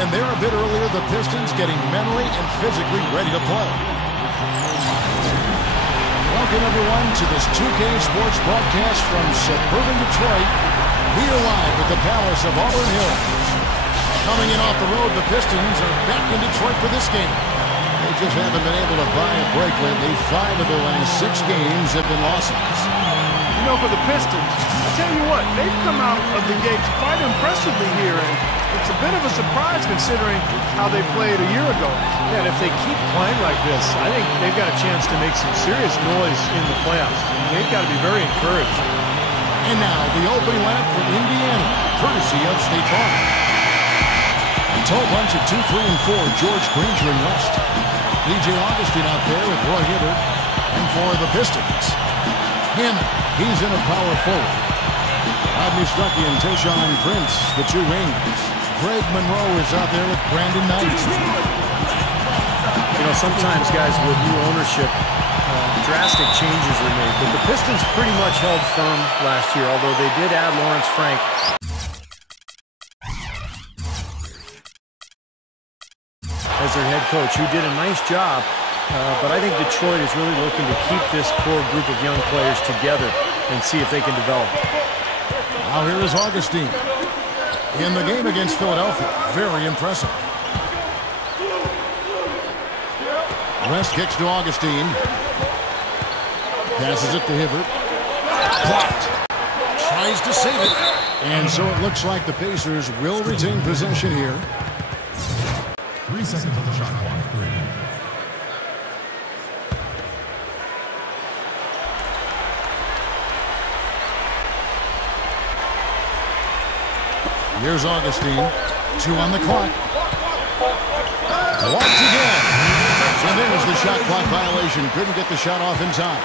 And there a bit earlier, the Pistons getting mentally and physically ready to play. Welcome, everyone, to this 2K Sports broadcast from suburban Detroit. We are live at the Palace of Auburn Hills. Coming in off the road, the Pistons are back in Detroit for this game. They just haven't been able to buy a break lately. 5 of their last 6 games have been losses. You know, for the Pistons, I tell you what, they've come out of the gates quite impressively here, and it's a bit of a surprise considering how they played a year ago. Yeah, and if they keep playing like this, I think they've got a chance to make some serious noise in the playoffs. They've got to be very encouraged. And now, the opening lineup for Indiana, courtesy of State Farm. A tall bunch of 2, 3, and 4, George Granger and West. DJ Augustine out there with Roy Hibbert. And for the Pistons, Hammond, he's in a power forward. Rodney Stuckey and Tayshaun Prince, the 2 wings. Greg Monroe is out there with Brandon Knight. You know, sometimes, guys, with new ownership, drastic changes are made. But the Pistons pretty much held firm last year, although they did add Lawrence Frank. As their head coach, who did a nice job. But I think Detroit is really looking to keep this core group of young players together and see if they can develop. Now here is Augustine. In the game against Philadelphia, very impressive. West kicks to Augustine. Passes it to Hibbert. Blocked. Tries to save it. And so it looks like the Pacers will retain possession here. 3 seconds on the shot clock. 3. Here's Augustine. 2 on the clock. Blocked again. And there's the shot clock violation. Couldn't get the shot off in time.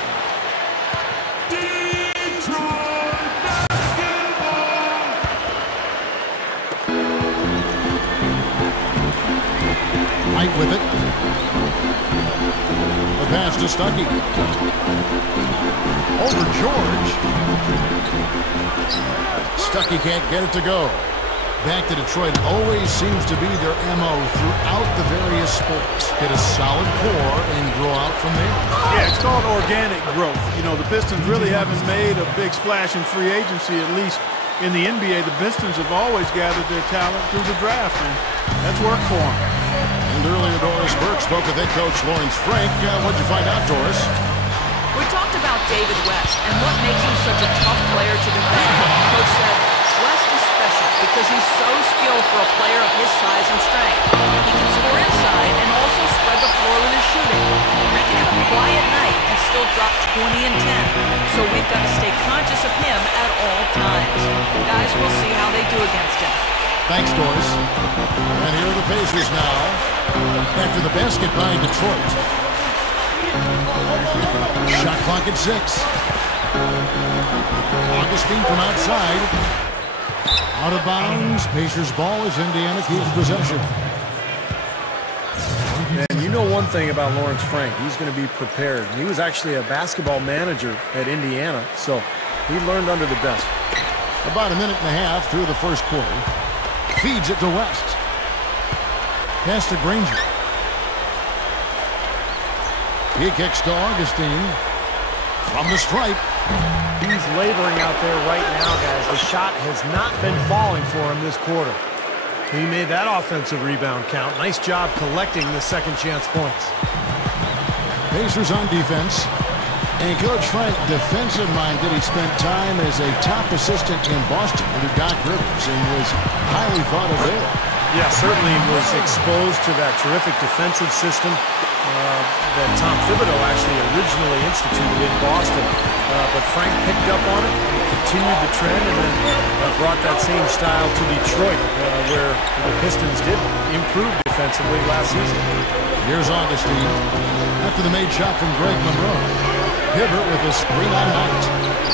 Knight with it. The pass to Stuckey. Over George. Stuckey can't get it to go. Back to Detroit always seems to be their MO throughout the various sports. Get a solid core and grow out from there. Yeah, it's called organic growth. You know, the Pistons really haven't made a big splash in free agency, at least in the NBA. The Pistons have always gathered their talent through the draft, and that's worked for them. And earlier, Doris Burke spoke with head coach Lawrence Frank. What'd you find out, Doris? We talked about David West and what makes him such a tough player to defend. Coach said, West is special because he's so skilled for a player of his size and strength. He can score inside and also spread the floor with his shooting. He can have a quiet night and still drop 20 and 10. So we've got to stay conscious of him at all times. Guys, we'll see how they do against him. Thanks, Doris. And here are the Pacers now after the basket by Detroit. Shot clock at 6. Augustine from outside. Out of bounds. Pacers ball as Indiana keeps possession. And you know one thing about Lawrence Frank, he's going to be prepared. He was actually a basketball manager at Indiana, so he learned under the best. About a minute and a half through the first quarter. Feeds it to West. Pass to Granger. He kicks to Augustine. From the stripe. He's laboring out there right now, guys. The shot has not been falling for him this quarter. He made that offensive rebound count. Nice job collecting the second chance points. Pacers on defense. And Coach Frank, defensive-minded, he spent time as a top assistant in Boston under Doc Rivers and was highly thought of there. Yeah, certainly was exposed to that terrific defensive system that Tom Thibodeau actually originally instituted in Boston. But Frank picked up on it, continued the trend, and then brought that same style to Detroit, where the Pistons did improve defensively last season. Here's Augustine. After the made shot from Greg Monroe. Hibbert with a screen on Knight.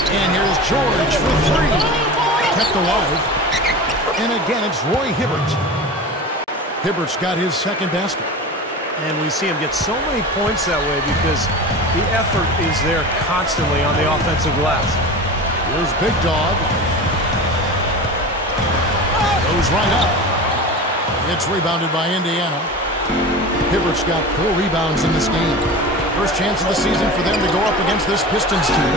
And here's George for 3. Kept alive. And again, it's Roy Hibbert. Hibbert's got his second basket. And we see him get so many points that way because the effort is there constantly on the offensive glass. Here's Big Dog. Goes right up. It's rebounded by Indiana. Hibbert's got 4 rebounds in this game. First chance of the season for them to go up against this Pistons team.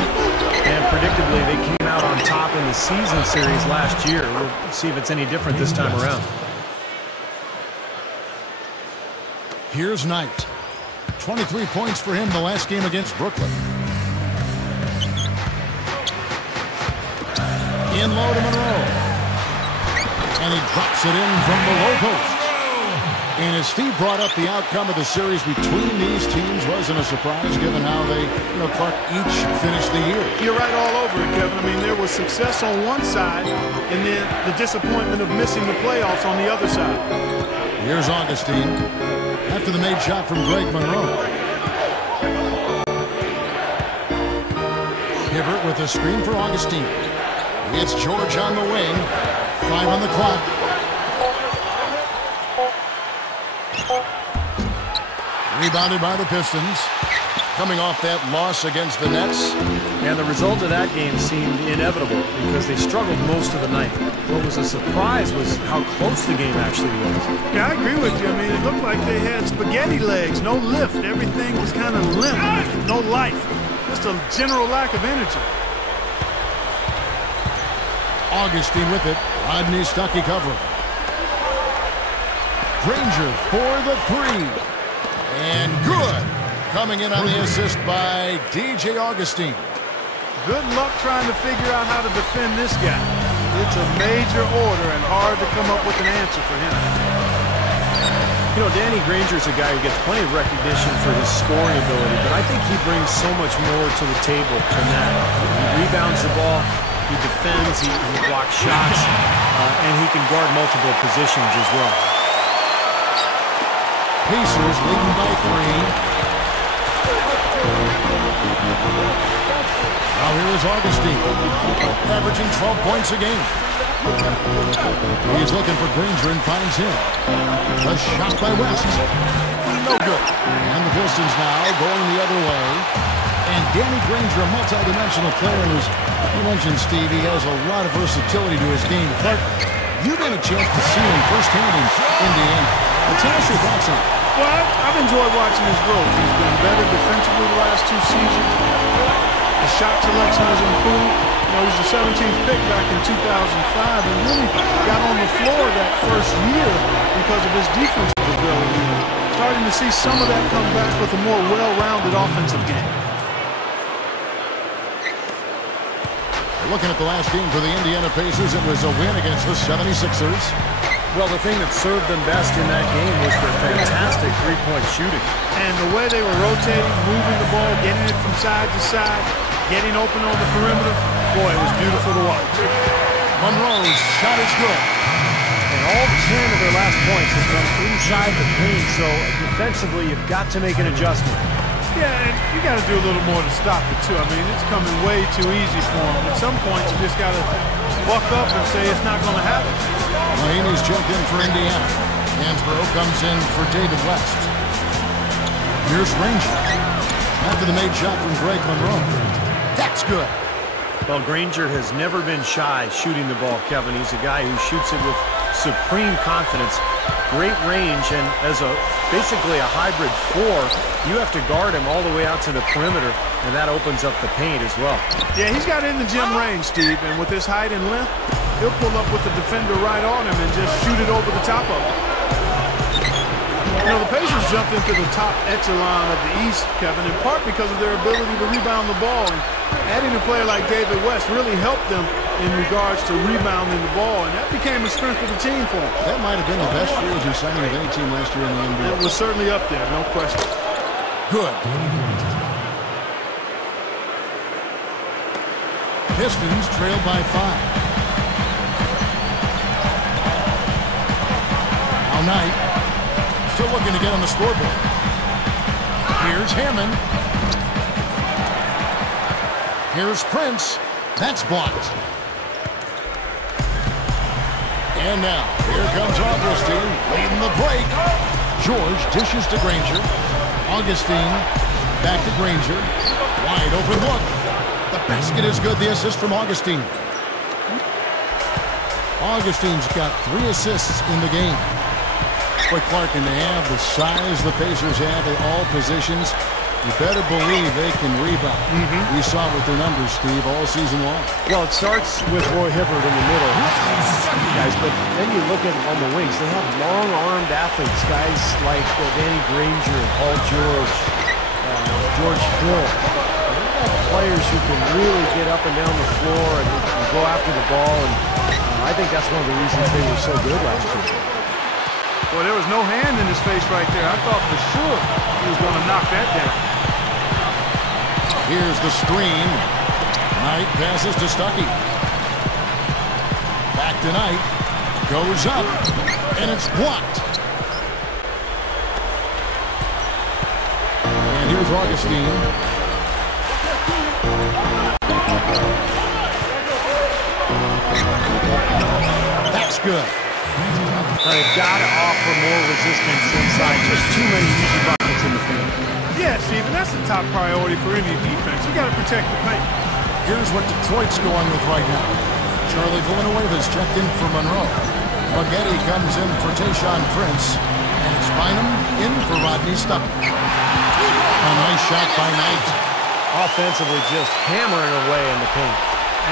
And predictably, they came out on top in the season series last year. We'll see if it's any different this time around. Here's Knight. 23 points for him the last game against Brooklyn. In low to Monroe. And he drops it in from the low post. And as Steve brought up, the outcome of the series between these teams wasn't a surprise given how they, Clark, each finished the year. You're right all over it, Kevin. I mean, there was success on one side and then the disappointment of missing the playoffs on the other side. Here's Augustine after the made shot from Greg Monroe. Hibbert with a screen for Augustine. It's George on the wing. 5 on the clock. Rebounded by the Pistons. Coming off that loss against the Nets. And the result of that game seemed inevitable because they struggled most of the night. What was a surprise was how close the game actually was. Yeah, I agree with you. I mean, it looked like they had spaghetti legs, no lift. Everything was kind of limp, no life. Just a general lack of energy. Augustine with it. Rodney Stuckey covering. Granger for the 3. And good. Coming in on the assist by DJ Augustine. Good luck trying to figure out how to defend this guy. It's a major order and hard to come up with an answer for him. Danny Granger's a guy who gets plenty of recognition for his scoring ability, but I think he brings so much more to the table than that. He rebounds the ball, he defends, he blocks shots, and he can guard multiple positions as well. Pacers leading by 3. Now here is Augustine, averaging 12 points a game. He's looking for Granger and finds him. A shot by West. No good. And the Pistons now going the other way. And Danny Granger, a multi-dimensional player who's, you mentioned, Steve, he has a lot of versatility to his game. Clark, you've had a chance to see him firsthand in Indiana. Tell us your thoughts on it. Well, I've enjoyed watching his growth. He's been better defensively the last 2 seasons. His shot selection has improved. He was the 17th pick back in 2005 and really got on the floor that first year because of his defensive ability. Starting to see some of that come back with a more well-rounded offensive game. Looking at the last game for the Indiana Pacers, it was a win against the 76ers. Well, the thing that served them best in that game was their fantastic three-point shooting. And the way they were rotating, moving the ball, getting it from side to side, getting open on the perimeter, boy, it was beautiful to watch. Monroe's shot is good. And all 10 of their last points have come inside the paint, so defensively you've got to make an adjustment. Yeah, and you got to do a little more to stop it, too. I mean, it's coming way too easy for them. At some point, you just got to buck up and say it's not going to happen. Mahaney's checked in for Indiana. Hansbrough comes in for David West. Here's Granger. After the made shot from Greg Monroe. That's good. Well, Granger has never been shy shooting the ball, Kevin. He's a guy who shoots it with supreme confidence, great range, and as basically a hybrid 4, you have to guard him all the way out to the perimeter, and that opens up the paint as well. Yeah, he's got in the gym range, Steve, and with his height and length, he'll pull up with the defender right on him and just shoot it over the top of him. The Pacers jumped into the top echelon of the East, Kevin, in part because of their ability to rebound the ball. And adding a player like David West really helped them in regards to rebounding the ball, and that became a strength of the team for them. That might have been the best free agent signing of any team last year in the NBA. It was certainly up there, no question. Good. Pistons trail by 5. Now Knight still looking to get on the scoreboard. Here's Hammond. Here's Prince. That's blocked. And now, here comes Augustine leading the break. George dishes to Granger. Augustine back to Granger. Wide open look. The basket is good. The assist from Augustine. Augustine's got 3 assists in the game. But Clark, and they have the size the Pacers have at all positions. You better believe they can rebound. We saw it with their numbers, Steve, all season long. Well, it starts with Roy Hibbert in the middle, guys, but then you look at on the wings. They have long-armed athletes, guys like Danny Granger and Paul George, George Hill. They've got players who can really get up and down the floor and go after the ball, and I think that's one of the reasons they were so good last year. Well, there was no hand in his face right there. I thought for sure he was going to knock that down. Here's the screen. Knight passes to Stuckey. Back to Knight. Goes up. And it's blocked. And here's Augustine. That's good. They've got to offer more resistance inside. Just too many easy buckets in the field. Yeah, Stephen, that's the top priority for any defense. You got to protect the paint. Here's what Detroit's going with right now. Charlie Villanueva's checked in for Monroe. Spaghetti comes in for Tayshaun Prince. And it's Bynum in for Rodney Stuckey. A nice shot by Knight. Offensively, just hammering away in the paint.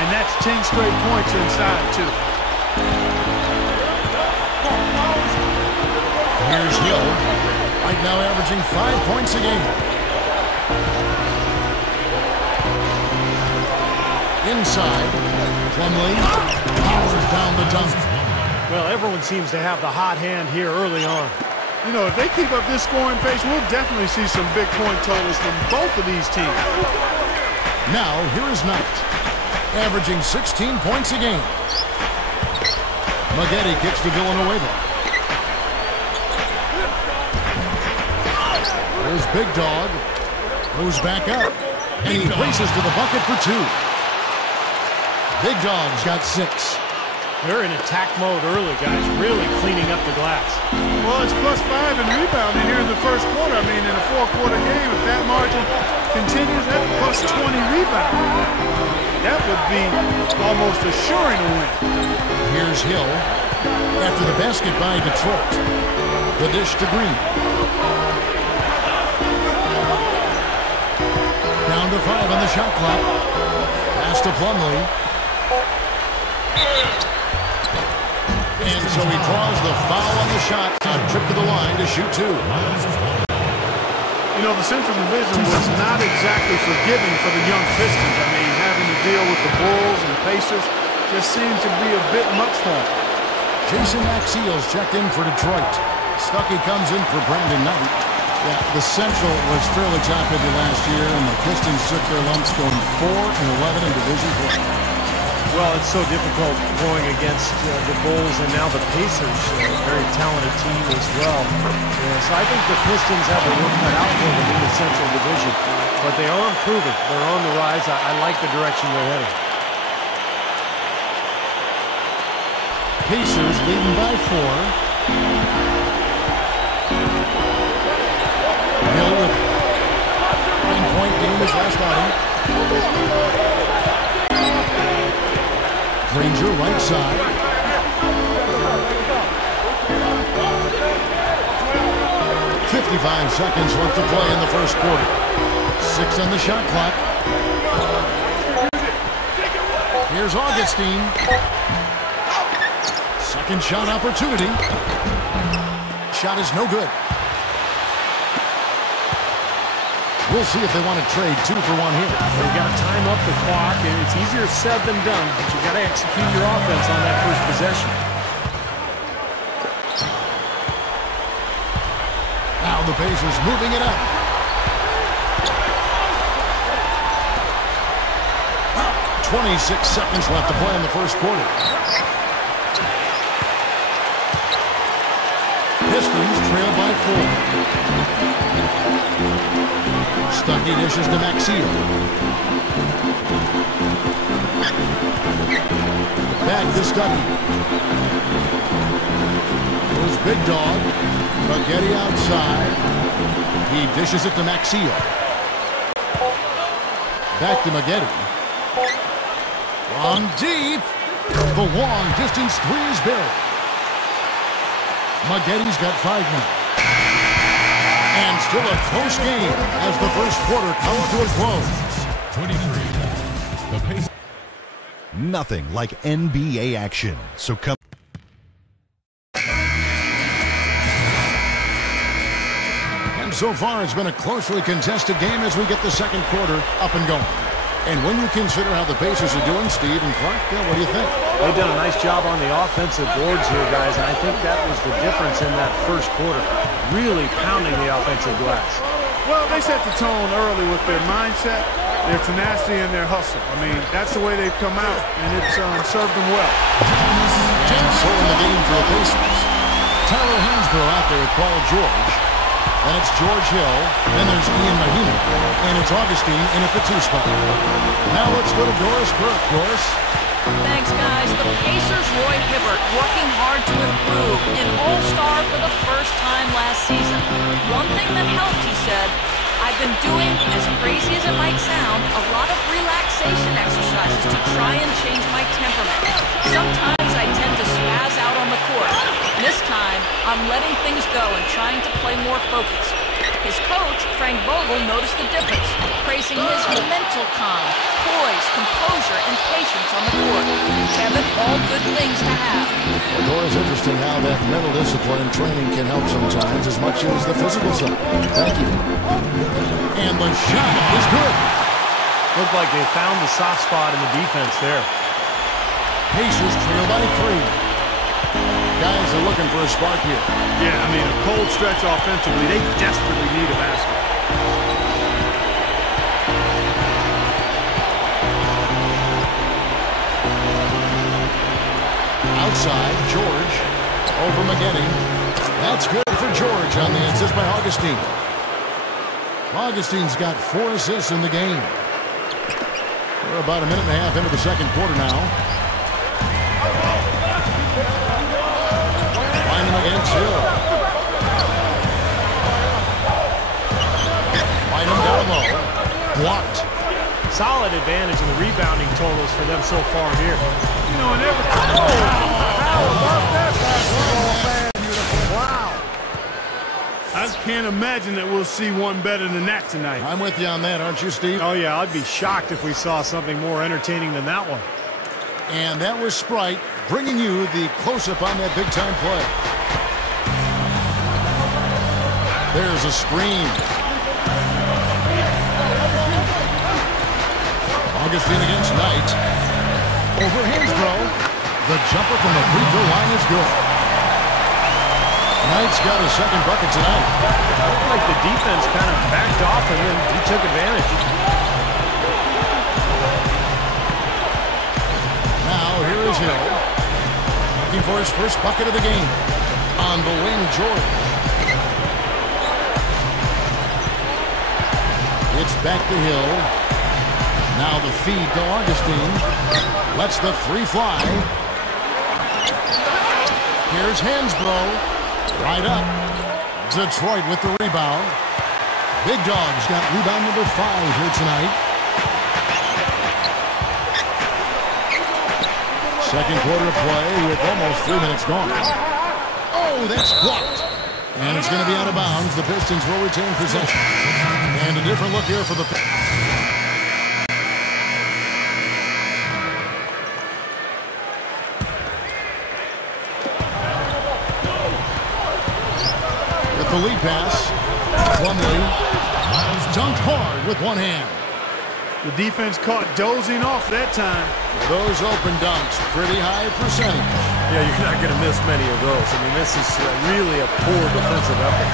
And that's 10 straight points inside, too. Here's Hill. Right now averaging 5 points a game. Inside. Plumlee powers down the dunk. Well, everyone seems to have the hot hand here early on. You know, if they keep up this scoring pace, we'll definitely see some big point totals from both of these teams. Now, here is Knight. Averaging 16 points a game. Spaghetti kicks to Villanueva. There's Big Dog. Goes back up. And he races to the bucket for two. Big Dog's got 6. They're in attack mode early, guys. Really cleaning up the glass. Well, it's +5 in rebounding here in the first quarter. I mean, in a 4-quarter game, if that margin continues, that's +20 rebounding. That would be almost assuring a win. Here's Hill. After the basket by Detroit. The dish to Green. Down to 5 on the shot clock. Pass to Plumlee. And so he draws the foul on the shot. A trip to the line to shoot 2. You know, the Central Division was not exactly forgiving for the young Pistons. I mean, having to deal with the Bulls and Pacers just seemed to be a bit much for them. Jason Maxiell's checked in for Detroit. Stuckey comes in for Brandon Knight. Yeah, the Central was fairly top-heavy last year, and the Pistons took their lumps going 4-11 in Division play. Well, it's so difficult going against the Bulls and now the Pacers, a very talented team as well. So I think the Pistons have a work cut out for them in the Central Division. But they are improving. They're on the rise. I like the direction they're heading. Pacers leading by 4. Hill with 9-point game his last outing. Granger right side. 55 seconds left to play in the first quarter. 6 on the shot clock. Here's Augustine. Second shot opportunity. Shot is no good. We'll see if they want to trade 2 for 1 here. They've got to time up the clock. It's easier said than done, but you've got to execute your offense on that first possession. Now the Pacers moving it up. .26 seconds left to play in the first quarter. Pistons trail by 4. Stuckey dishes to Maxiell. Back to Stuckey. Goes Big Dog. Spaghetti outside. He dishes it to Maxiell. Back to Spaghetti. Long deep. The long distance 3 is buried. Maggetti's got 5 now. And still a close game as the first quarter comes to a close. 23. The pace. Nothing like NBA action. So come. And so far, it's been a closely contested game as we get the second quarter up and going. And when you consider how the Pacers are doing, Steve and Clark, what do you think? They've done a nice job on the offensive boards here, guys, and I think that was the difference in that first quarter. Really pounding the offensive glass. Well, they set the tone early with their mindset, their tenacity, and their hustle. I mean, that's the way they've come out, and it's served them well. And so in the game for the Pacers, Tyler Hansbrough out there with Paul George. And it's George Hill, then there's Ian Mahima, and it's Augustine in at the 2 spot. Now let's go to Doris Burke. Doris? Thanks, guys. The Pacers' Roy Hibbert working hard to improve. An all-star for the first time last season. One thing that helped, he said, I've been doing, as crazy as it might sound, a lot of relaxation exercises to try and change my temperament. Sometimes I tend to spaz out on the court. This time, I'm letting things go and trying to play more focused. His coach, Frank Vogel, noticed the difference, praising his mental calm, poise, composure, and patience on the court. Kevin, all good things to have. Well, Doris, interesting how that mental discipline and training can help sometimes as much as the physical side. Thank you. And the shot is good. Looked like they found the soft spot in the defense there. Pacers trail by 3. Guys are looking for a spark here. Yeah, I mean, a cold stretch offensively. They desperately need a basket. Outside, George over Maggetti. That's good for George on the assist by Augustine. Augustine's got 4 assists in the game. We're about a minute and a half into the second quarter now. Against Hill. Find him down low. Blocked. Solid advantage in the rebounding totals for them so far here. You know, and every... How about that basketball fan? Beautiful. Wow. I can't imagine that we'll see one better than that tonight. I'm with you on that, aren't you, Steve? Oh, yeah, I'd be shocked if we saw something more entertaining than that one. And that was Sprite bringing you the close-up on that big-time play. There's a screen. Augustine against Knight. Over Hansbrough. The jumper from the free throw line is good. Knight's got a second bucket tonight. It looked like the defense kind of backed off and then he took advantage. Now here is Hill. Looking for his first bucket of the game. On the wing, Jordan. It's back to Hill. Now the feed to Augustine. Lets the 3 fly. Here's Hansbrough. Right up. Detroit with the rebound. Big Dog's got rebound number 5 here tonight. Second quarter of play with almost 3 minutes gone. Oh, that's blocked. And it's going to be out of bounds. The Pistons will retain possession. And a different look here for the... With the lead pass, Plumlee dunked hard with one hand. The defense caught dozing off that time. Those open dunks, pretty high percentage. Yeah, you're not going to miss many of those. I mean, this is really a poor defensive effort.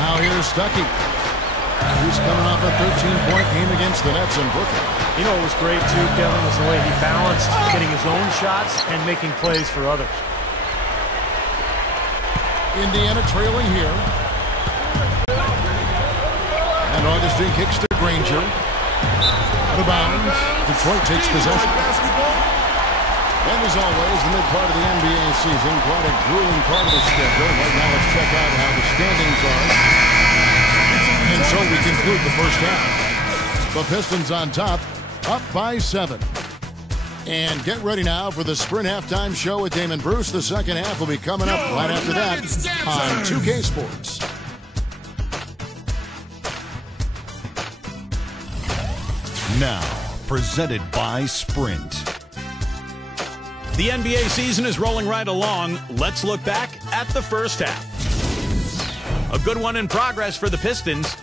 Now here's Stuckey. He's coming off a 13-point game against the Nets in Brooklyn. You know what was great, too, Kevin, was the way he balanced getting his own shots and making plays for others. Indiana trailing here. And Augustine kicks to Granger. Out of bounds. Detroit takes possession. And as always, the mid part of the NBA season, quite a grueling part of the schedule. Right now, let's check out how the standings are. And so we conclude the first half. The Pistons on top, up by 7. And get ready now for the Sprint Halftime Show with Damon Bruce. The second half will be coming up right after that on 2K Sports. Now, presented by Sprint. The NBA season is rolling right along. Let's look back at the first half. A good one in progress for the Pistons.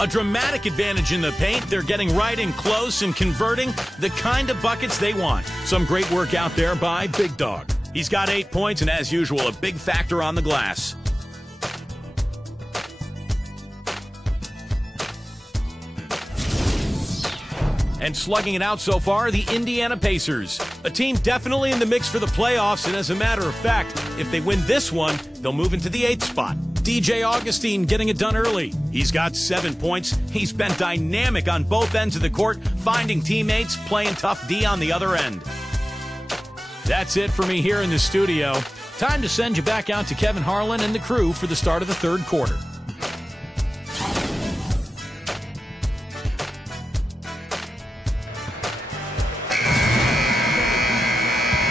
A dramatic advantage in the paint. They're getting right in close and converting the kind of buckets they want. Some great work out there by Big Dog. He's got 8 points and, as usual, a big factor on the glass. And slugging it out so far, the Indiana Pacers. A team definitely in the mix for the playoffs, and as a matter of fact, if they win this one, they'll move into the 8th spot. DJ Augustine getting it done early. He's got 7 points. He's been dynamic on both ends of the court, finding teammates, playing tough D on the other end. That's it for me here in the studio. Time to send you back out to Kevin Harlan and the crew for the start of the third quarter.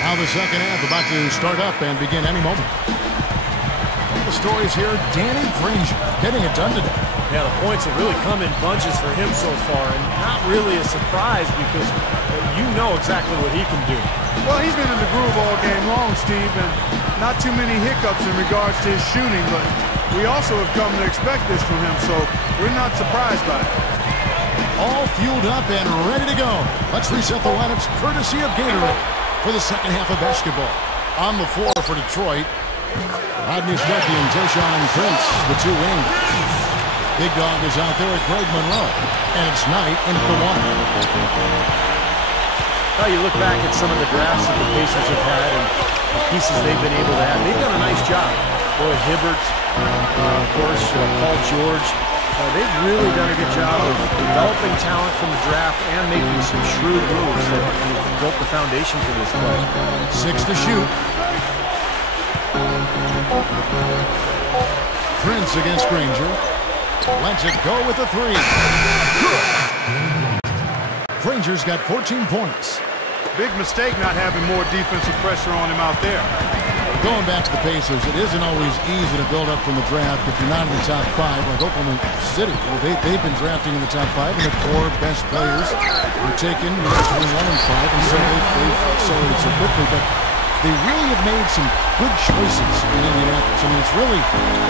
Now the second half about to start up and begin any moment. The stories here, Danny Granger getting it done today. Yeah, the points have really come in bunches for him so far, and not really a surprise because you know exactly what he can do. Well, he's been in the groove all game long, Steve, and not too many hiccups in regards to his shooting, but we also have come to expect this from him, so we're not surprised by it. All fueled up and ready to go. Let's reset the lineups courtesy of Gatorade for the second half of basketball. On the floor for Detroit, Rodney Stuckey and Tayshaun Prince, the two wings. Big Dog is out there at Greg Monroe, and it's Knight in Milwaukee. Well, you look back at some of the drafts that the Pacers have had and the pieces they've been able to have. They've done a nice job. Roy Hibbert, of course, Paul George. They've really done a good job of developing talent from the draft and making some shrewd moves that have built the foundation for this play. 6 to shoot. Prince against Granger. Lets it go with a 3. Good. Granger's got 14 points. Big mistake not having more defensive pressure on him out there. Going back to the Pacers, it isn't always easy to build up from the draft if you're not in the top 5, like Oklahoma City. Well, they've been drafting in the top 5, and the 4 best players were taken between 1 and 5, and so they've accelerated so quickly. But they really have made some good choices in Indianapolis. I mean, it's really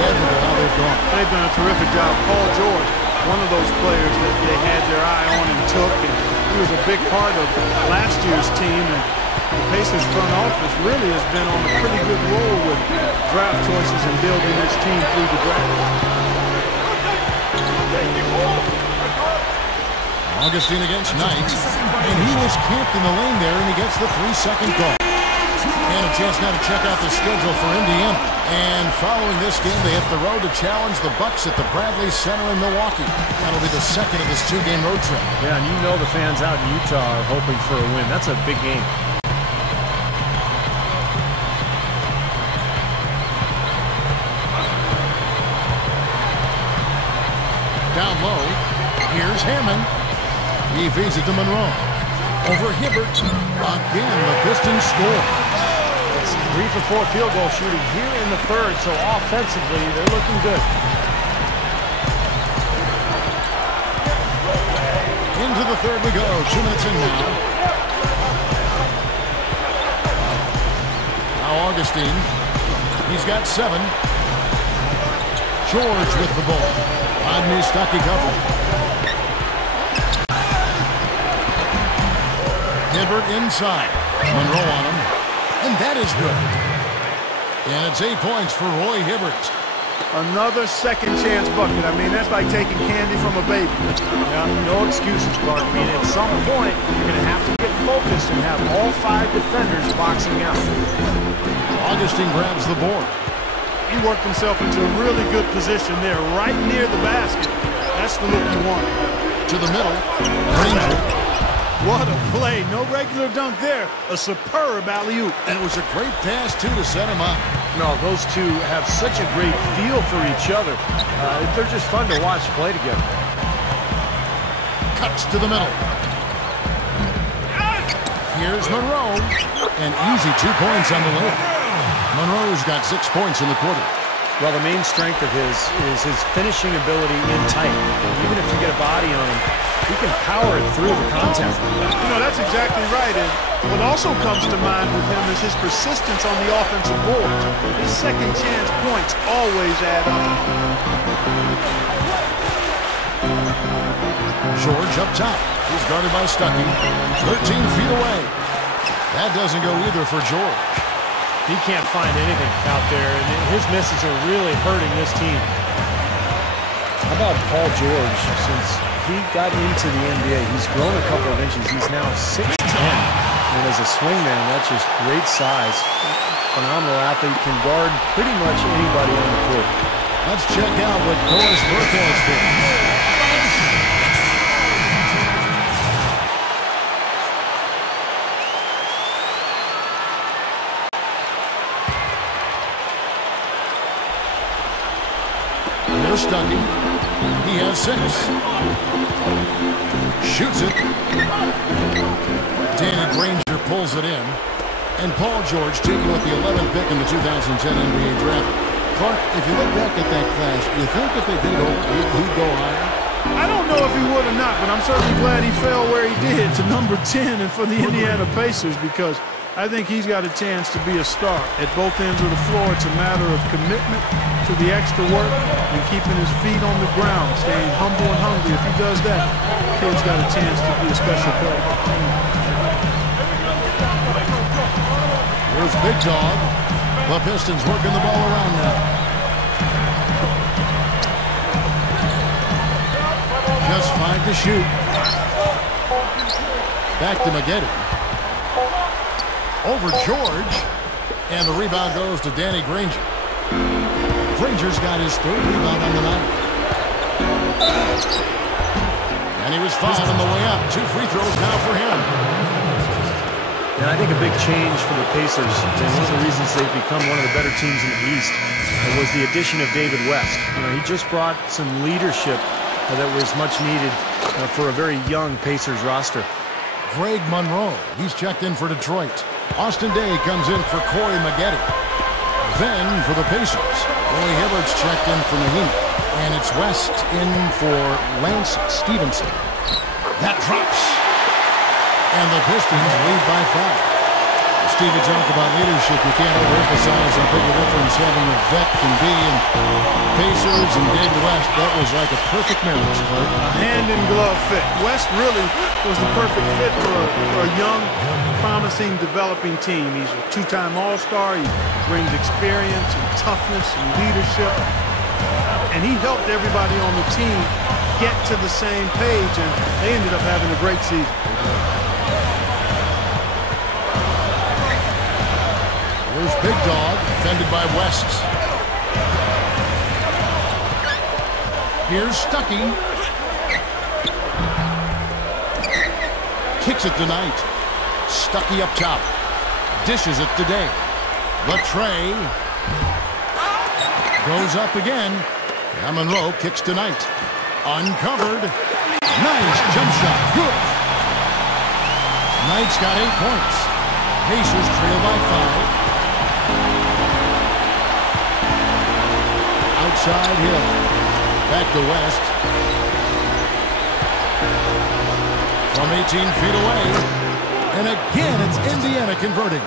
admirable how they've gone. They've done a terrific job. Paul George, one of those players that they had their eye on and took, and he was a big part of last year's team. And the Pacers front office really has been on a pretty good roll with draft choices and building this team through the draft. Augustine against Knight, and he was camped in the lane there, and he gets the 3-second call. And a chance now to check out the schedule for Indiana. And following this game, they hit the road to challenge the Bucks at the Bradley Center in Milwaukee. That'll be the second of this 2-game road trip. Yeah, and you know the fans out in Utah are hoping for a win. That's a big game. Down low, here's Hammond. He feeds it to Monroe. Over Hibbert. Again, the Pistons score. It's 3 for 4 field goal shooting here in the third, so offensively, they're looking good. Into the third we go. 2 minutes in now. Now Augustine. He's got 7. George with the ball. Rodney Stuckey covering. Hibbert inside. Monroe on him. And that is good. And it's 8 points for Roy Hibbert. Another second chance bucket. I mean, that's like taking candy from a baby. Yeah, no excuses, Clark. I mean, at some point, you're going to have to get focused and have all 5 defenders boxing out. Augustine grabs the board. He worked himself into a really good position there, right near the basket. That's the look you want. To the middle. Granger. What a play. No regular dunk there. A superb alley-oop. And it was a great pass, too, to set him up. No, those two have such a great feel for each other. They're just fun to watch play together. Cuts to the middle. Here's Monroe. An easy 2 points on the layup. Monroe's got 6 points in the quarter. Well, the main strength of his is his finishing ability in tight. Even if you get a body on him, he can power it through the contact. You know, that's exactly right. And what also comes to mind with him is his persistence on the offensive boards. His second chance points always add up. George up top. He's guarded by Stuckey. 13 feet away. That doesn't go either for George. He can't find anything out there, and his misses are really hurting this team. How about Paul George? Since he got into the NBA, he's grown a couple of inches. He's now 6'10". And as a swingman, that's just great size. Phenomenal athlete, can guard pretty much anybody on the court. Let's check out what Doris Burkos thinks. Stuckey. He has 6. Shoots it. Danny Granger pulls it in. And Paul George taken with the 11th pick in the 2010 NBA draft. Clark, if you look back at that class, you think if they did it over, he'd go higher? I don't know if he would or not, but I'm certainly glad he fell where he did to number 10 and for the Indiana Pacers, because I think he's got a chance to be a star at both ends of the floor. It's a matter of commitment to the extra work and keeping his feet on the ground, staying humble and hungry. If he does that, the kid's got a chance to be a special player. Here's Big Dog. The Pistons working the ball around now. Just 5 to shoot. Back to Maggette. Over George. And the rebound goes to Danny Granger. Granger's got his 3rd rebound on the night. And he was fouled on the way up. 2 free throws now for him. And I think a big change for the Pacers, and one of the reasons they've become one of the better teams in the East, was the addition of David West. You know, he just brought some leadership that was much needed for a very young Pacers roster. Greg Monroe, he's checked in for Detroit. Austin Day comes in for Corey Maggette. Then for the Pacers, Roy Hibbert's checked in for Mahina. And it's West in for Lance Stevenson. That drops. And the Pistons lead by 5. Steve, you talk about leadership. You can't overemphasize how big a difference having a vet can be. And Pacers and David West, that was like a perfect marriage, Clark. A hand-in-glove fit. West really was the perfect fit for a young, promising, developing team. He's a 2-time All-Star. He brings experience and toughness and leadership. And he helped everybody on the team get to the same page, and they ended up having a great season. Here's Big Dog, defended by West. Here's Stuckey. Kicks it tonight. Stuckey up top. Dishes it today. The tray. Goes up again. And Monroe kicks tonight. Uncovered. Nice jump shot. Good. Knight's got 8 points. Pacers trail by 5. Outside Hill. Back to West. From 18 feet away. And again, it's Indiana converting.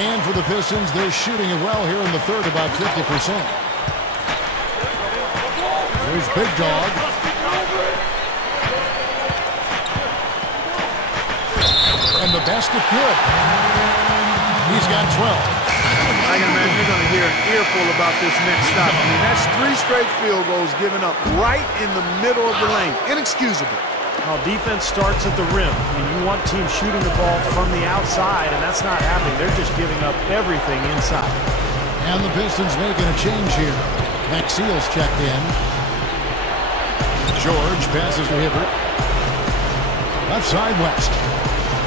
And for the Pistons, they're shooting it well here in the third, about 50%. There's Big Dog. And the basket good. He's got 12. I can imagine you're going to hear an earful about this next stop. I mean, that's 3 straight field goals given up right in the middle of the lane. Inexcusable. Well, defense starts at the rim. I mean, you want teams shooting the ball from the outside, and that's not happening. They're just giving up everything inside. And the Pistons making a change here. Maxiel's checked in. George passes to Hibbert. Left side West.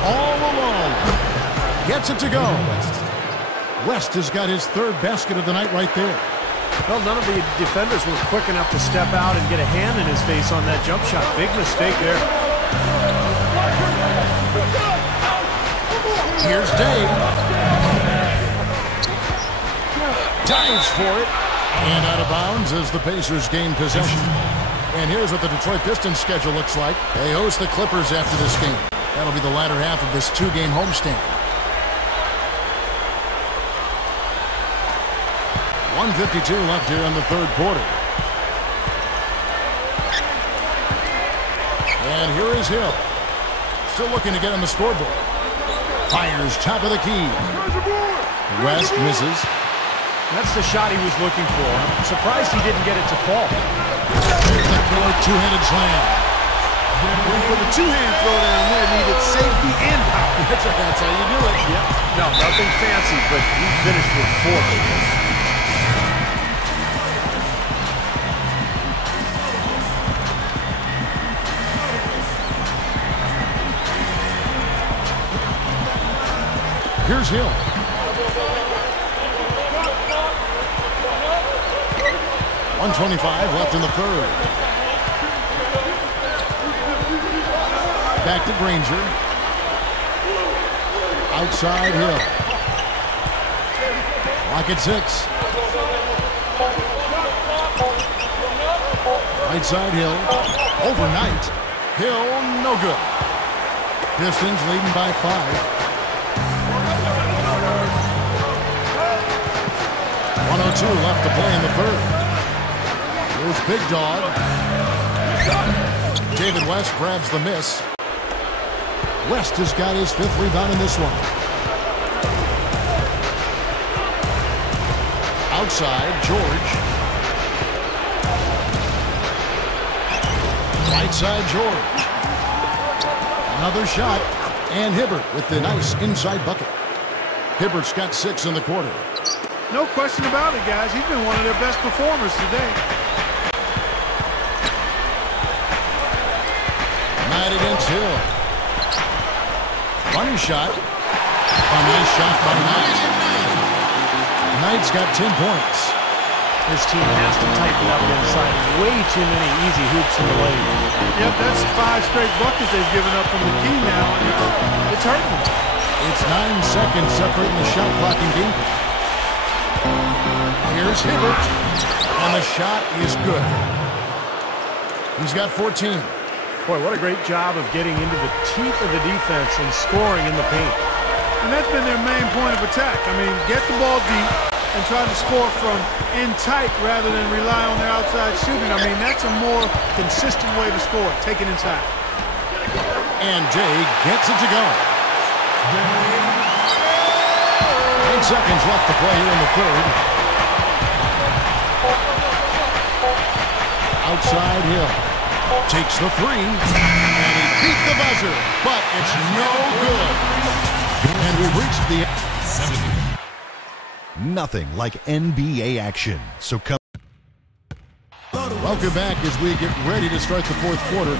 All alone. Gets it to go. West has got his 3rd basket of the night right there. Well, none of the defenders were quick enough to step out and get a hand in his face on that jump shot. Big mistake there. Here's Dave. Dives for it. And out of bounds as the Pacers gain possession. And here's what the Detroit Pistons schedule looks like. They host the Clippers after this game. That'll be the latter half of this two-game homestand. 1:52 left here in the third quarter. And here is Hill. Still looking to get on the scoreboard. Fires top of the key. West misses. That's the shot he was looking for. I'm surprised he didn't get it to fall. There's the killer two-handed slam. For the two-hand throwdown there, needed safety and power. That's how you do it. Yep. No, nothing fancy, but he finished with force. Here's Hill. .125 left in the third. Back to Granger. Outside Hill. Clock at 6. Right side Hill. Overnight. Hill, no good. Pistons leading by 5. 1:02 left to play in the third. Here's Big Dog. David West grabs the miss. West has got his 5th rebound in this one. Outside, George. Right side, George. Another shot. And Hibbert with the nice inside bucket. Hibbert's got 6 in the quarter. No question about it, guys. He's been one of their best performers today. Knight against Hill. Funny shot. A nice shot by Knight. Knight's got 10 points. This team has to tighten up inside. Way too many easy hoops in the lane. Yep, that's 5 straight buckets they've given up from the key now, and it's hurting them. It's 9 seconds separating the shot clock and game clock. Here's Hibbert, and the shot is good. He's got 14. Boy, what a great job of getting into the teeth of the defense and scoring in the paint. And that's been their main point of attack. I mean, get the ball deep and try to score from in tight rather than rely on their outside shooting. I mean, that's a more consistent way to score, take it inside. And Day gets it to go. 9 seconds left to play here in the third. Outside Hill. Takes the 3. And he beat the buzzer. But it's no good. And we've reached the... Nothing like NBA action. So come... Welcome back as we get ready to start the fourth quarter.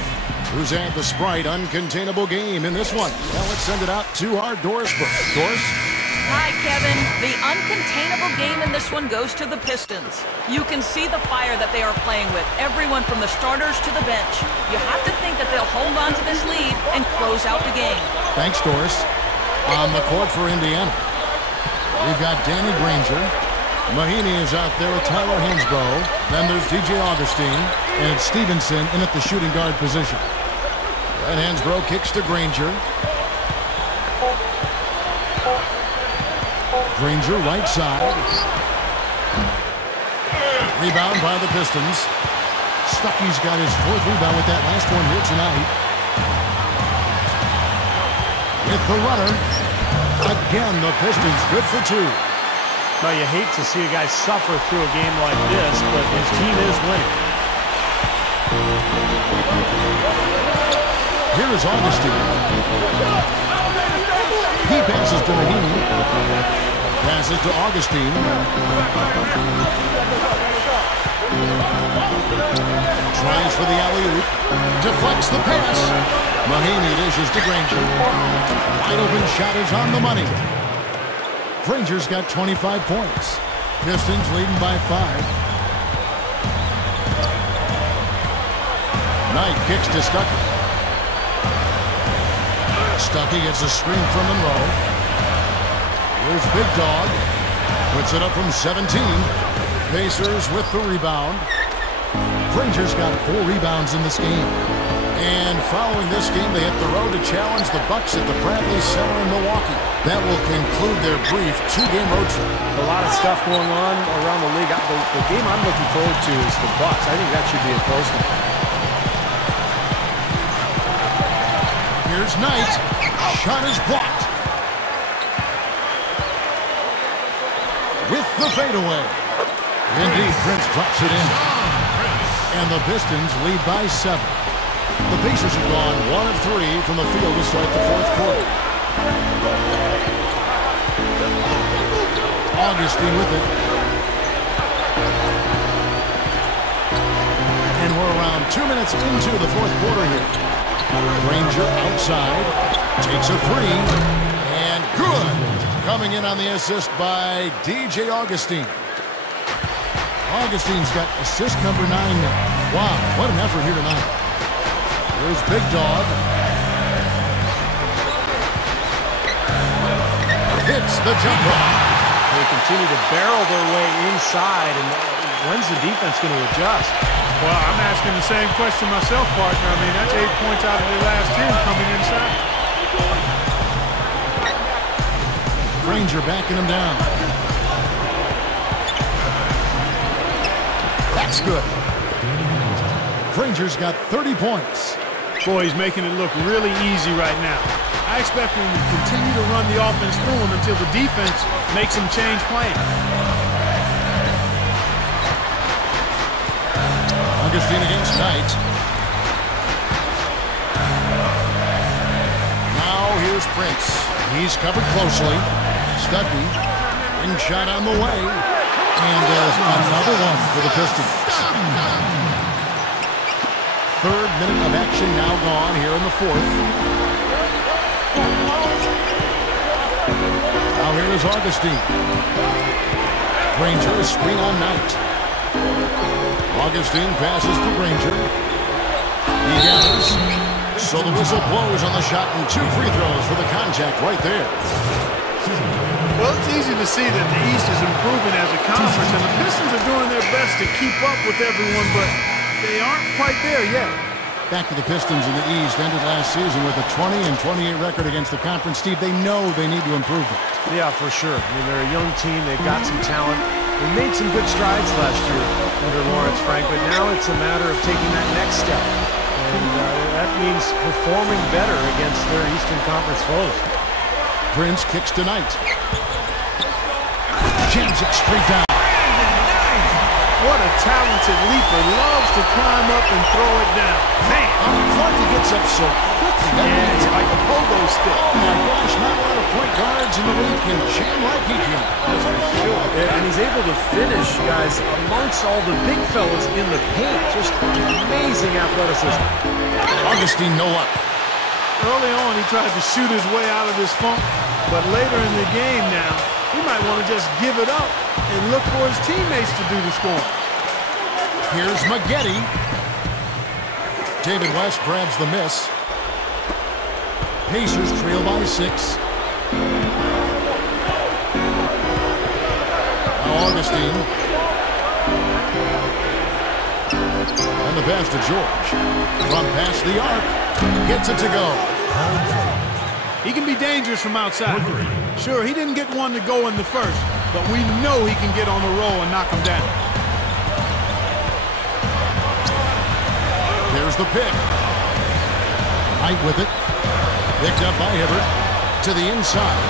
Who's had the Sprite uncontainable game in this one? Well, let's send it out to our Doris Brooks. Doris? Hi, Kevin. The uncontainable game in this one goes to the Pistons. You can see the fire that they are playing with, everyone from the starters to the bench. You have to think that they'll hold on to this lead and close out the game. Thanks, Doris. On the court for Indiana, we've got Danny Granger. Mahinmi is out there with Tyler Hansbrough. Then there's DJ Augustine, and it's Stevenson in at the shooting guard position. And Hansbrough kicks to Granger. Granger right side. Rebound by the Pistons. Stuckey's got his 4th rebound with that last one here tonight. With the runner. Again, the Pistons good for 2. Now, you hate to see a guy suffer through a game like this, but his team is winning. Here is Augustine. He passes to Mahinmi. Passes to Augustine. Tries for the alley-oop. Deflects the pass. Mahinmi dishes to Granger. Wide open shot is on the money. Granger's got 25 points. Pistons leading by 5. Knight kicks to Stuckey. Stuckey gets a screen from Monroe. Here's Big Dog. Puts it up from 17. Pacers with the rebound. Granger's got 4 rebounds in this game. And following this game, they hit the road to challenge the Bucks at the Bradley Center in Milwaukee. That will conclude their brief 2-game road trip. A lot of stuff going on around the league. The game I'm looking forward to is the Bucks. I think that should be a close one. Here's Knight. Shot is blocked. With the fadeaway. Indeed, Prince drops it in. And the Pistons lead by 7. The Pacers have gone 1 of 3 from the field to start the fourth quarter. Augustine with it. And we're around 2 minutes into the fourth quarter here. Granger outside. Takes a 3. And good. Coming in on the assist by DJ Augustine. Augustine's got assist number 9 now. Wow, what an effort here tonight. Here's Big Dog. Hits the jumper. They continue to barrel their way inside, and when's the defense going to adjust? Well, I'm asking the same question myself, partner. I mean, that's 8 points out of their last 10 coming inside. Granger backing him down. That's good. Granger's got 30 points. Boy, he's making it look really easy right now. I expect him to continue to run the offense through him until the defense makes him change plans. Augustine against Knight. Now here's Prince. He's covered closely. Stuckey. And shot on the way. And there's another one for the Pistons. 3rd minute of action now gone here in the 4th. Now here is Augustine. Granger, a screen on Knight. Augustine passes to Granger. He gathers. So the whistle blows on the shot and 2 free throws for the contact right there. Well, it's easy to see that the East is improving as a conference, and the Pistons are doing their best to keep up with everyone, but they aren't quite there yet. Back to the Pistons in the East, ended last season with a 20-28 record against the conference. Steve, they know they need to improve it. Yeah, for sure. I mean, they're a young team. They've got some talent. They made some good strides last year under Lawrence Frank, but now it's a matter of taking that next step. And that means performing better against their Eastern Conference foes. Prince kicks to Knight. Jams it straight down. What a talented leaper. Loves to climb up and throw it down. Man, Clark gets up so quickly. Yeah, it's like a pogo stick. Oh my gosh, not a lot of point guards in the league can jam like he can. And he's able to finish, guys, amongst all the big fellas in the paint. Just amazing athleticism. Augustine, no luck. Early on, he tried to shoot his way out of this funk, but later in the game now, he might want to just give it up and look for his teammates to do the scoring. Here's Maggette. David West grabs the miss. Pacers trail by 6. Now Augustine. And the pass to George. From past the arc. Gets it to go. He can be dangerous from outside. Sure, he didn't get one to go in the first, but we know he can get on the roll and knock him down. There's the pick. Knight with it. Picked up by Hibbert. To the inside.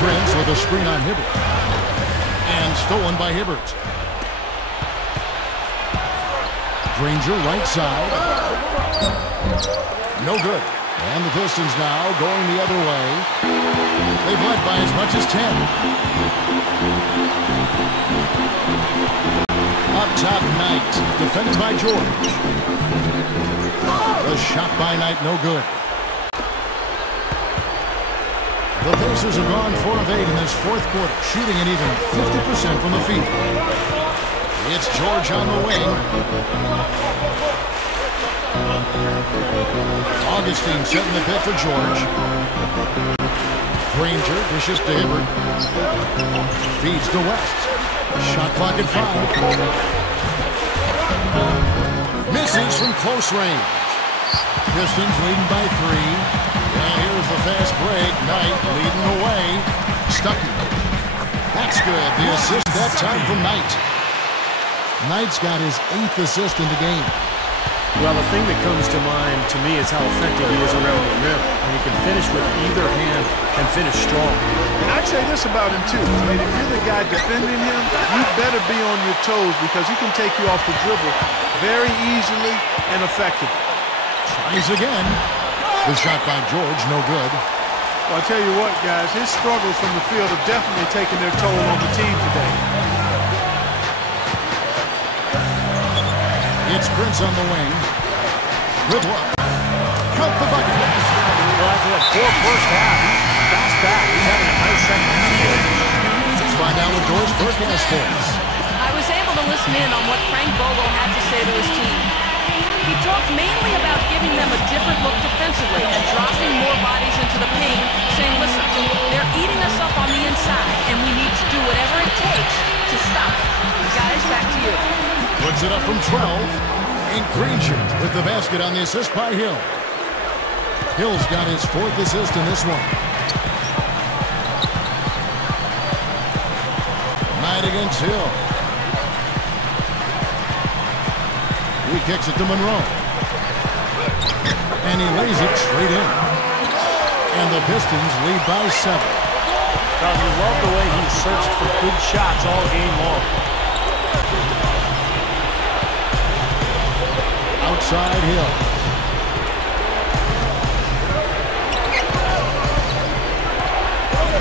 Prince with a screen on Hibbert. And stolen by Hibbert. Granger right side. No good. And the Pistons now going the other way. They've led by as much as 10. Up top, Knight. Defended by George. The shot by Knight, no good. The Pacers have gone 4 of 8 in this fourth quarter, shooting an even 50% from the field. It's George on the wing. Augustine setting the pit for George. Granger dishes to Hibbert. Feeds to West. Shot clock at 5. Misses from close range. Pistons leading by 3. And here's the fast break. Knight leading the way. Stuckey. That's good. The assist that time from Knight. Knight's got his 8th assist in the game. Well, the thing that comes to mind to me is how effective he is around the rim. And he can finish with either hand and finish strong. And I'd say this about him, too. I mean, if you're the guy defending him, you better be on your toes because he can take you off the dribble very easily and effectively. Tries again. The shot by George, no good. Well, I'll tell you what, guys, his struggles from the field have definitely taken their toll on the team today. It's Prince on the wing. Good luck. Count the bucket. Well, after that poor first half, he's bounced back. He's having a nice second half. Let's find out what Doyle's forecast for us. I was able to listen in on what Frank Vogel had to say to his team. He talked mainly about giving them a different look defensively and dropping more bodies into the paint, saying, listen, they're eating us up on the inside, and we need to do whatever it takes to stop it. Guys, back to you. Puts it up from 12. And Granger with the basket on the assist by Hill. Hill's got his 4th assist in this one. Knight against Hill. He kicks it to Monroe. And he lays it straight in. And the Pistons lead by 7. Now, you love the way he searched for good shots all game long. Outside Hill.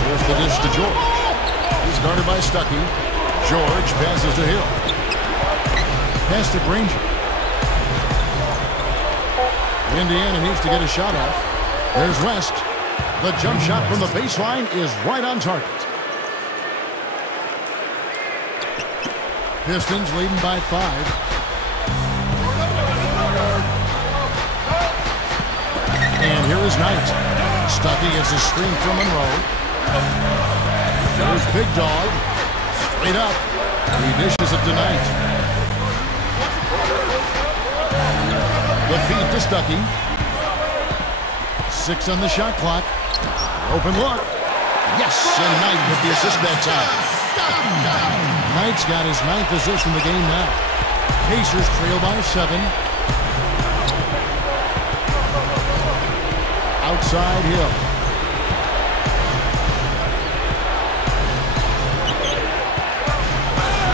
Here's the dish to George. He's guarded by Stuckey. George passes to Hill. Pass to Granger. Indiana needs to get a shot off. There's West. The jump shot from the baseline is right on target. Pistons leading by 5. And here is Knight. Stuckey gets a screen from Monroe. There's Big Dog. Straight up. He dishes it to Knight. The feed to Stuckey. 6 on the shot clock. Open look. Yes, and Knight with the assist that time. Knight's got his 9th assist in the game now. Pacers trail by 7. Outside Hill.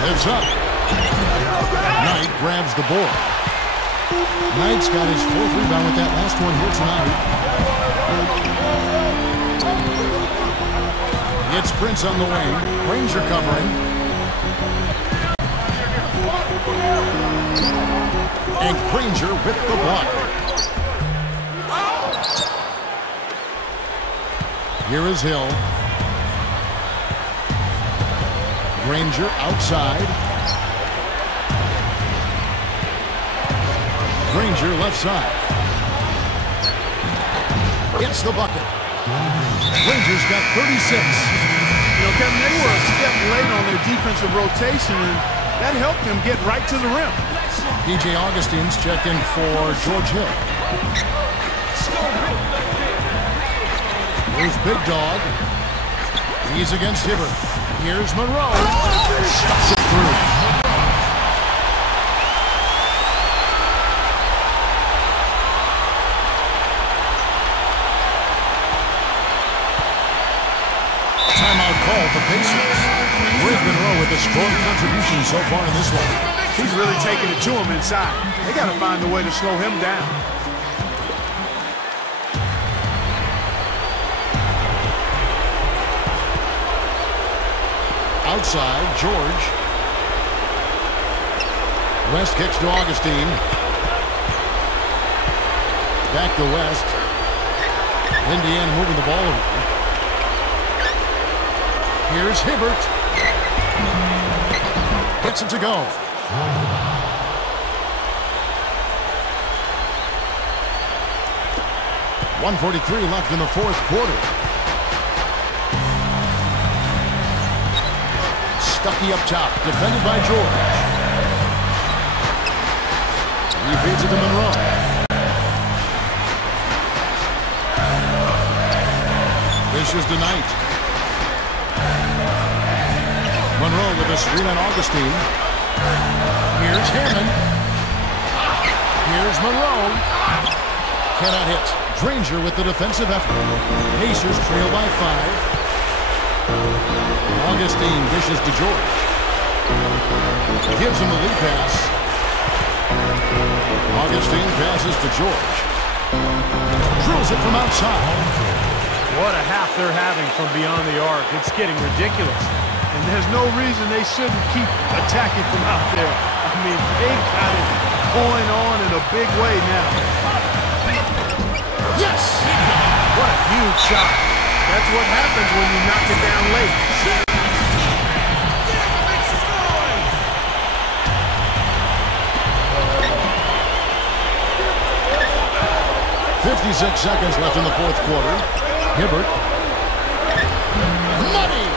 Lifts up. Knight grabs the board. Knight's got his 4th rebound with that last one here tonight. It's Prince on the wing. Granger covering. And Granger with the block. Here is Hill. Granger outside. Granger left side. Gets the bucket. Granger's got 36. You know, Kevin, they were a step late on their defensive rotation, and that helped them get right to the rim. DJ Augustine's checked in for George Hill. Here's Big Dog. He's against Hibbert. Here's Monroe. Shuts it through. Timeout called the Pacers. Rick Monroe with a strong contribution so far in this one. He's really taking it to him inside. They got to find a way to slow him down. Outside, George. West kicks to Augustine. Back to West. Indiana moving the ball around. Here's Hibbert. Gets it to go. 1:43 left in the fourth quarter. Stuckey up top, defended by George. He feeds it to Monroe. Dishes to Knight. Monroe with a screen on Augustine. Here's Hammond. Here's Monroe. Cannot hit. Granger with the defensive effort. Pacers trail by 5. Augustine dishes to George. Gives him the lead pass. Augustine passes to George. Drills it from outside. What a half they're having from beyond the arc. It's getting ridiculous. And there's no reason they shouldn't keep attacking from out there. I mean, they've got it going on in a big way now. Yes! What a huge shot. That's what happens when you knock it down late. 56 seconds left in the fourth quarter. Hibbert. Money!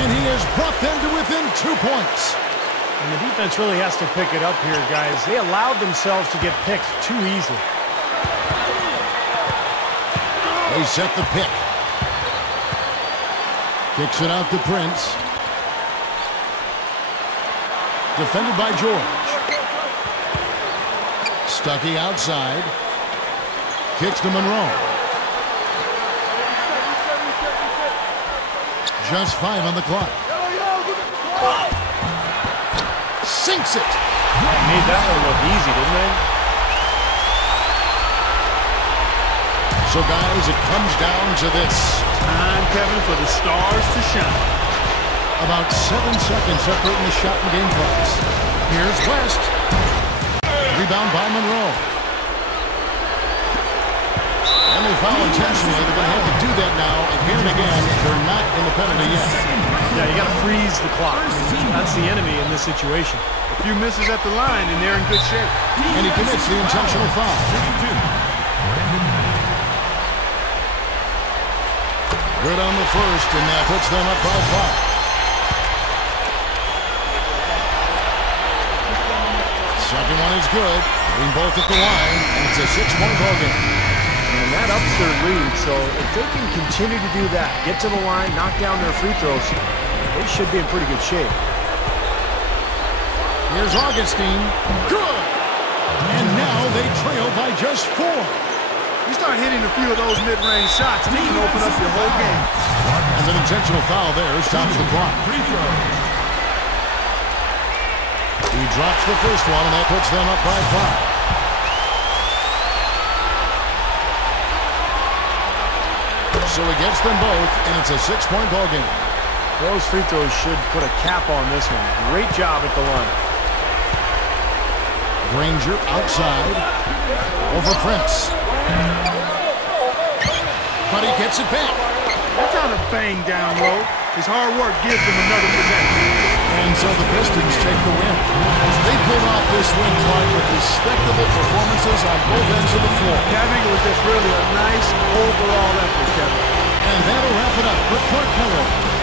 And he has brought them to within 2 points. And the defense really has to pick it up here, guys. They allowed themselves to get picked too easily. They set the pick. Kicks it out to Prince. Defended by George. Stuckey outside. Kicks to Monroe. Just 5 on the clock. Sinks it. Made that one look easy, didn't they? So, guys, it comes down to this. Time, Kevin, for the stars to shine. About 7 seconds separating the shot and game clocks. Here's West. Rebound by Monroe. And they foul intentionally. They're going to have to do that now again and again. They're not in the penalty yet. Yeah, you got to freeze the clock. That's the enemy in this situation. A few misses at the line, and they're in good shape. And he commits the intentional foul. Good on the first, and that puts them up by 5. Second one is good. Getting both at the line, and it's a 6-point ball game. And that ups their lead, so if they can continue to do that, get to the line, knock down their free throws, they should be in pretty good shape. Here's Augustine. Good! And now they trail by just 4. You start hitting a few of those mid-range shots, and it can open up your whole game. And an intentional foul there stops the clock. He drops the first one, and that puts them up by 5. So he gets them both, and it's a 6-point ball game. Those free throws should put a cap on this one. Great job at the line. Granger outside. Over Prince. But he gets it back. That's not a bang down low. His hard work gives them another possession. And so the Pistons take the win. They pulled off this win, Clark, with respectable performances on both ends of the floor. Yeah, I think it was just really a nice overall effort, Kevin. And that'll wrap it up for Clark Keller.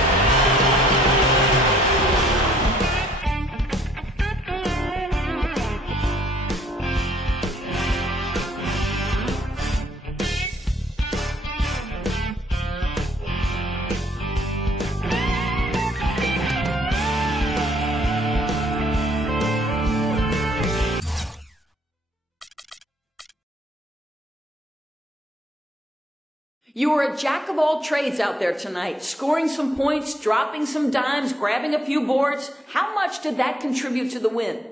You are a jack of all trades out there tonight, scoring some points, dropping some dimes, grabbing a few boards. How much did that contribute to the win?